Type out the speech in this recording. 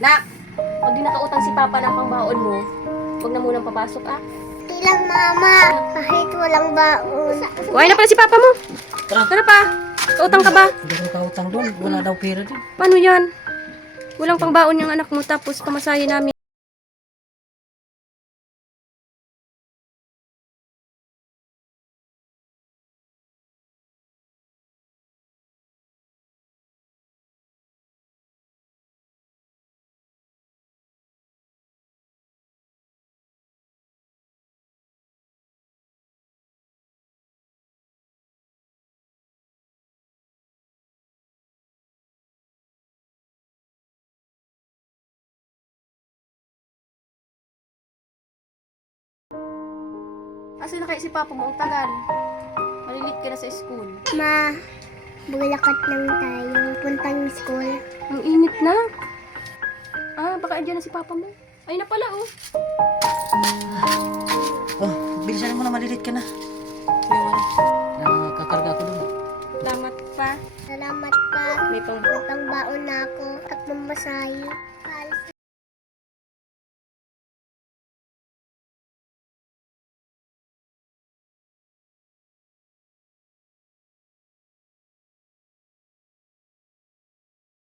Nak, pag di nakautang si Papa ng pangbaon mo, huwag na munang papasok ah. Ilang mama, kahit walang baon. Kuhain na pala si Papa mo. Tara. Tara pa. Kautang ka ba? Hindi ko nakautang doon. Wala daw pera din. Paano yan? Walang pangbaon yung anak mo tapos pamasahe namin. Asa na kayo si Papa mo? Ang tagal. Malilit ka na sa school. Ma, bulakat lang tayo. Puntang school. Ang init na. Ah, baka andyan na si Papa mo. Ay na pala oh. Oh, bilisan mo na, malilit ka na. Yung ano, kakarga ko doon. Salamat pa. Salamat pa. May pang... May pangbaon na ako at mamasahe.